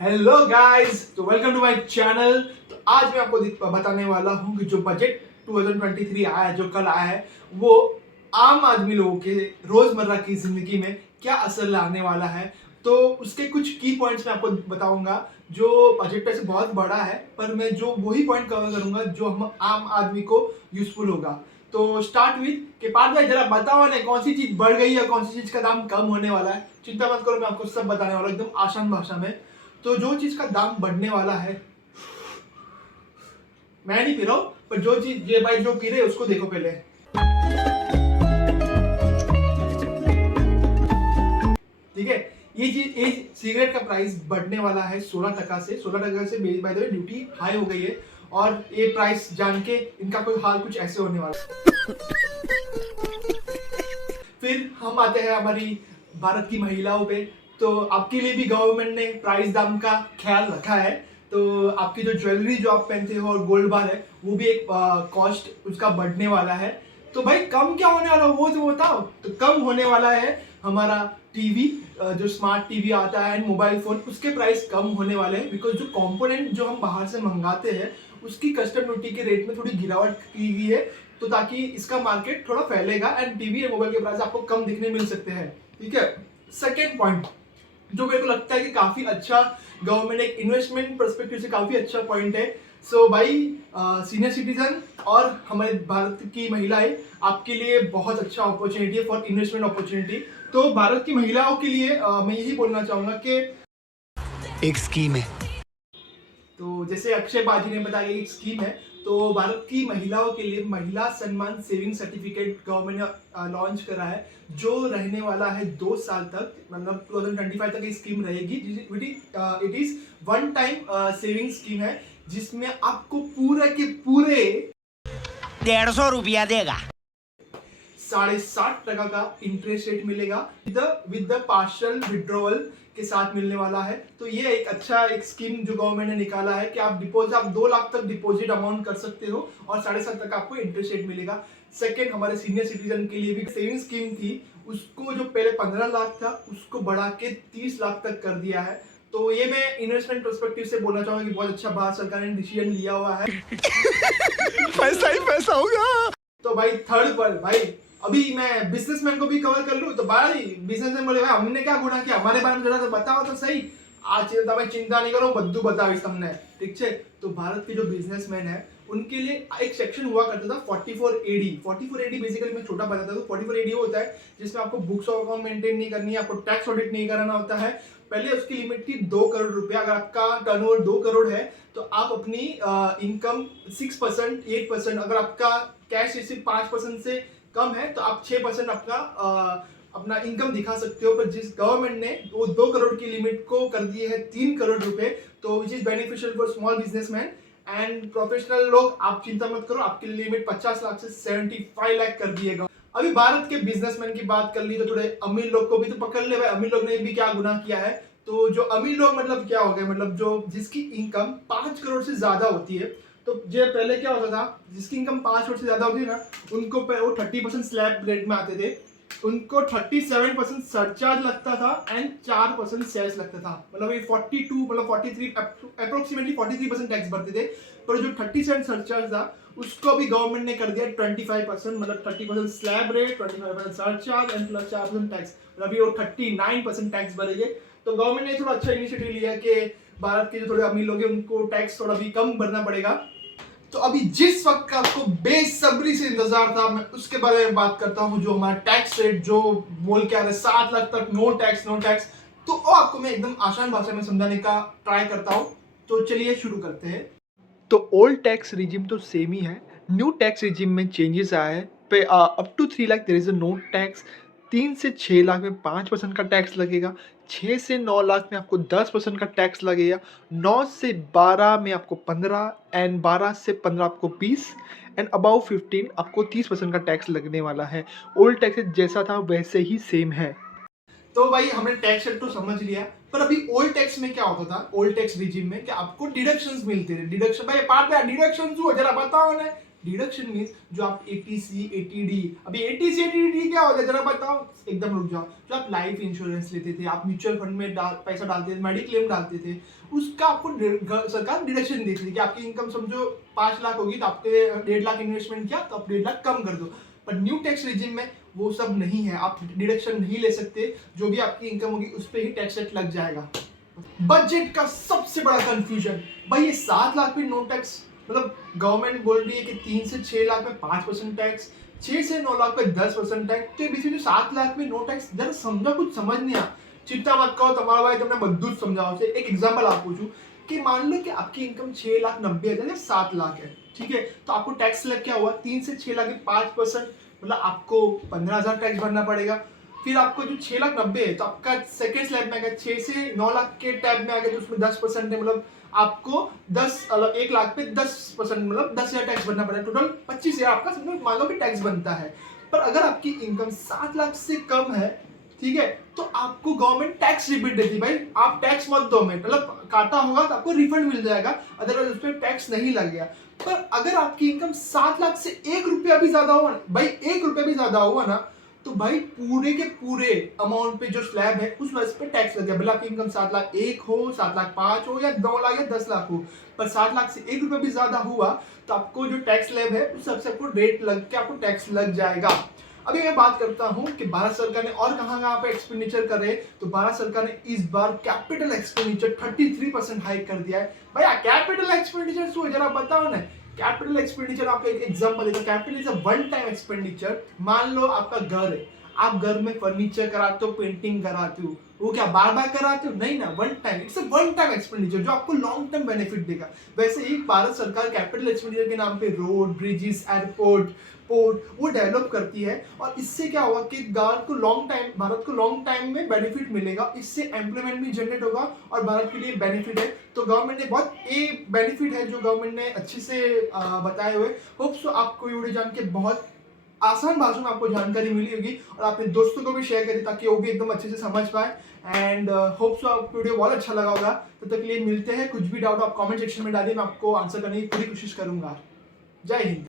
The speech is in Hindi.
हेलो गाइस, तो वेलकम टू माय चैनल। तो आज मैं आपको बताने वाला हूँ कि जो बजट 2023 आया है, जो कल आया है, वो आम आदमी लोगों के रोजमर्रा की जिंदगी में क्या असर लाने वाला है। तो उसके कुछ की पॉइंट्स मैं आपको बताऊंगा जो बजट पे से बहुत बड़ा है, पर मैं जो वही पॉइंट कवर करूंगा जो हम आम आदमी को यूजफुल होगा। तो स्टार्ट विद के पार्ट भाई, जरा बताओ ना कौन सी चीज बढ़ गई है, कौन सी चीज का दाम कम होने वाला है। चिंता मत करो, मैं आपको सब बताने वाला हूँ एकदम आसान भाषा में। तो जो चीज का दाम बढ़ने वाला है, मैं नहीं पी रहा हूं, पर जो चीज ये भाई जो पी रहे उसको देखो पहले। ठीक है, ये सिगरेट का प्राइस बढ़ने वाला है 16 टका से। 16 टका से by the way duty high हो गई है, और ये प्राइस जान के इनका कोई हाल कुछ ऐसे होने वाला है। फिर हम आते हैं हमारी भारत की महिलाओं पे। तो आपके लिए भी गवर्नमेंट ने प्राइस दाम का ख्याल रखा है। तो आपकी जो ज्वेलरी जो आप पहनते हो और गोल्ड बार है, वो भी एक कॉस्ट उसका बढ़ने वाला है। तो भाई कम क्या होने वाला वो तो बताओ। तो कम होने वाला है हमारा टीवी, जो स्मार्ट टीवी आता है एंड मोबाइल फोन, उसके प्राइस कम होने वाले हैं। बिकॉज जो कंपोनेंट जो हम बाहर से मंगाते हैं उसकी कस्टम ड्यूटी के रेट में थोड़ी गिरावट की गई है, तो ताकि इसका मार्केट थोड़ा फैलेगा एंड टीवी और मोबाइल के प्राइस आपको कम दिखने मिल सकते हैं। ठीक है, सेकेंड पॉइंट जो मेरे को लगता है कि काफी अच्छा, गवर्नमेंट एक इन्वेस्टमेंट पर्सपेक्टिव से काफी अच्छा पॉइंट है। सो भाई, सीनियर सिटीजन और हमारे भारत की महिलाएं, आपके लिए बहुत अच्छा अपॉर्चुनिटी है फॉर इन्वेस्टमेंट अपॉर्चुनिटी। तो भारत की महिलाओं के लिए मैं यही बोलना चाहूंगा कि एक स्कीम है। तो जैसे अक्षय बाजी ने बताया, एक स्कीम है। तो भारत की महिलाओं के लिए महिला सम्मान सेविंग सर्टिफिकेट गवर्नमेंट ने लॉन्च करा है, जो रहने वाला है 2 साल तक, मतलब 2025 तक ये स्कीम रहेगी। It is one time saving scheme है, जिसमें आपको पूरे के पूरे 150 रुपया देगा। 60.5% का इंटरेस्ट रेट मिलेगा विद द पार्शियल विड्रॉवल के साथ मिलने वाला है। तो ये एक अच्छा एक स्कीम जो गवर्नमेंट ने निकाला है कि आप 2 लाख तक डिपॉजिट अमाउंट कर सकते हो और 7.5% तक आपको इंटरेस्ट रेट मिलेगा। सेकेंड, हमारे सीनियर सिटीजन के लिए भी सेविंग स्कीम थी, उसको जो पहले 15 लाख था उसको बढ़ा के 30 लाख तक कर दिया है। तो ये मैं इन्वेस्टमेंट पर्सपेक्टिव से बोलना चाहूंगा कि बहुत अच्छा भारत सरकार ने डिसीजन लिया हुआ है। पैसा ही पैसा होगा। तो भाई थर्ड पर भाई, अभी मैं बिजनेसमैन को भी कवर कर लूं। तो भाई बिजनेसमैन बोले, भाई हमने क्या गुनाह किया, हमारे बारे में जरा तो बताओ तो सही। आज भाई चिंता नहीं करो, बद्दू बताओ तुमने। ठीक है, तो भारत के जो बिजनेसमैन है उनके लिए एक सेक्शन हुआ करता था 44AD। 44AD बेसिकली मैं छोटा बताता हूँ। 44AD होता है जिसमें आपको बुक्स ऑफ अकाउंट मेंटेन नहीं करनी है, आपको टैक्स ऑडिट नहीं कराना होता है। पहले उसकी लिमिट थी 2 करोड़ रुपया। अगर आपका टर्नओवर 2 करोड़ है तो आप अपनी इनकम 6%, 8%, अगर आपका कैश रिसीव 5% से कम है तो आप 6% अपना इनकम दिखा सकते हो। पर जिस गवर्नमेंट ने वो 2 करोड़ की लिमिट को कर दिए है 3 करोड़ रुपए, तो which is beneficial for small businessman and professional लोग। आप चिंता मत करो, आपकी लिमिट 50 लाख से 75 लाख कर दिएगा। अभी भारत के बिजनेसमैन की बात कर ली तो थोड़े अमीर लोग को भी तो पकड़ ले भाई, अमीर लोग ने भी क्या गुनाह किया है। तो जो अमीर लोग मतलब क्या हो गए, मतलब जो जिसकी इनकम 5 करोड़ से ज्यादा होती है। तो जो पहले क्या होता था, जिसकी इनकम 5 करोड़ से ज्यादा होती है ना, उनको वो 30% स्लैब रेट में आते थे। उनको 37% सरचार्ज लगता था एंड 4% सेस लगता था। मतलब ये 42 मतलब 43 अप्रोक्सीमेटली 43% टैक्स भरते थे। पर जो 30% सरचार्ज था उसको भी गवर्नमेंट ने कर दिया 25%, मतलब 30% slab rate, 25% surcharge and plus 4% tax. मतलब ये वो 39% टैक्स भरेंगे। तो गवर्नमेंट ने थोड़ा अच्छा इनिशिएटिव लिया कि भारत के जो थोड़े अमीर लोग हैं उनको टैक्स थोड़ा भी कम भरना पड़ेगा। तो अभी जिस वक्त का आपको बेसब्री से इंतजार था, मैं उसके बारे में बात करता हूँ। जो हमारा टैक्स रेट जो बोल के आ रहे 7 लाख तक नो टैक्स नो टैक्स, तो वो आपको मैं एकदम आसान भाषा में समझाने का ट्राई करता हूँ। तो चलिए शुरू करते हैं। तो ओल्ड टैक्स रिजिम तो सेम ही है, न्यू टैक्स रिजिम में चेंजेस आया है। Pay up to 3 lakh there is a no tax. 3 से 6 लाख में 5% का टैक्स लगेगा। 6 से 9 लाख में आपको 10% का टैक्स लगेगा। 9 से 12 में आपको 15 एंड 12 से 15 आपको 20 एंड अबाउ 15 आपको 30% का टैक्स लगने वाला है। ओल्ड टैक्स जैसा था वैसे ही सेम है। तो भाई हमने टैक्स रेट तो समझ लिया, पर अभी ओल्ड टैक्स में क्या होता था, ओल्ड टैक्स रिजिम में कि आपको डिडक्शंस मिलते थे। डिडक्शन भाई पार्ट में डिडक्शंस हुआ, जरा बताओ ना। डिडक्शन मीन्स जो आप एटीसी एटीडी, अभी एटीसी एटीडी क्या होता है जरा बताओ, एकदम रुक जाओ। जो आप लाइफ इंश्योरेंस लेते थे, आप म्यूचुअल फंड में पैसा डालते थे, मेडिक्लेम डालते थे, उसका आपको सरकार डिडक्शन देती थी कि आपकी इनकम समझो 5 लाख होगी तो आपके 1.5 लाख इन्वेस्टमेंट किया तो आप 1.5 लाख कम कर दो। पर न्यू टैक्स रिजिम में वो सब नहीं है, आप डिडक्शन नहीं ले सकते, जो भी आपकी इनकम होगी उस पर ही टैक्स रेट लग जाएगा। बजट का सबसे बड़ा कंफ्यूजन भाई, ये 7 लाख पे नो टैक्स, मतलब गवर्नमेंट बोल रही है कि 3 से 6 लाख में 5% टैक्स, 6 से 9 लाख पे 10% टैक्स, तो ये बीच में जो 7 लाख में नो टैक्स, जरा समझा, कुछ समझ नहीं आ। चिंता मत करो, तुम्हारा भाई तुमने बद्दू समझाओ से। एक एग्जांपल आप पूछूं कि मान लो कि आपकी इनकम 6,90,000 या 7 लाख है, ठीक है, तो आपको टैक्स लग क्या हुआ, 3 से 6 लाख में 5%, मतलब आपको 15,000 टैक्स भरना पड़ेगा। फिर आपको जो 6,90,000 है तो आपका सेकंड स्लैब में आ गया, 6 से 9 लाख के टैब में आ गया, तो उसमें 10% है, मतलब आपको 1 लाख पे 10%, मतलब 10,000 टैक्स भरना पड़ेगा। टोटल 25,000 आपका समझो मान लो कि टैक्स बनता है। पर अगर आपकी इनकम 7 लाख से कम है, ठीक है, तो आपको गवर्नमेंट टैक्स रिबेट देती, भाई आप टैक्स मत दो, में मतलब काटा होगा तो आपको रिफंड मिल जाएगा, अदरवाइज उस पर टैक्स नहीं लग गया। पर अगर आपकी इनकम 7 लाख से 1 रुपया भी ज्यादा हुआ, भाई 1 रुपया भी ज्यादा हुआ ना, तो भाई पूरे के पूरे अमाउंट पे जो स्लैब है उस वजह पे टैक्स लग गया। भले आपकी इनकम 7 लाख 1 हो, 7 लाख 5 हो, या 9 लाख या 10 लाख हो, पर 7 लाख से 1 रुपया भी ज्यादा हुआ तो आपको जो टैक्स स्लैब है उस सबसे आपको रेट लग के आपको टैक्स लग जाएगा। अभी मैं बात करता हूं कि भारत सरकार ने और कहां पे एक्सपेंडिचर करे, तो भारत सरकार ने इस बार कैपिटल एक्सपेंडिचर 33% हाइक कर दिया है। भैया कैपिटल एक्सपेंडिचर शू है जरा बताओ ना। कैपिटल एक्सपेंडिचर, आपको एक एग्जांपल देता हूं। Capital is a one time expenditure. मान लो आपका घर है, आप घर में फर्नीचर कराते हो, पेंटिंग कराते हो, वो क्या बार बार कराते हो, नहीं ना, one time, it's a one time expenditure जो आपको लॉन्ग टर्म बेनिफिट देगा। वैसे ही भारत सरकार कैपिटल एक्सपेंडिचर के नाम पे रोड, ब्रिजेस, एयरपोर्ट, पोर्ट वो डेवलप करती है, और इससे क्या होगा कि भारत को लॉन्ग टाइम में बेनिफिट मिलेगा, इससे एम्प्लॉयमेंट भी जनरेट होगा और भारत के लिए बेनिफिट है। तो गवर्नमेंट ने बहुत ये बेनिफिट है जो गवर्नमेंट ने अच्छे से बताए हुए। होप सो आपको ये वीडियो जान के बहुत आसान भाषा में आपको जानकारी मिली होगी, और अपने दोस्तों को भी शेयर करें ताकि वो भी एकदम अच्छे से समझ पाए। एंड होप सो आपको वीडियो बहुत अच्छा लगा होगा। तब तक के लिए मिलते हैं। कुछ भी डाउट आप कमेंट सेक्शन में डालिए, मैं आपको आंसर करने की पूरी कोशिश करूंगा। जय हिंद।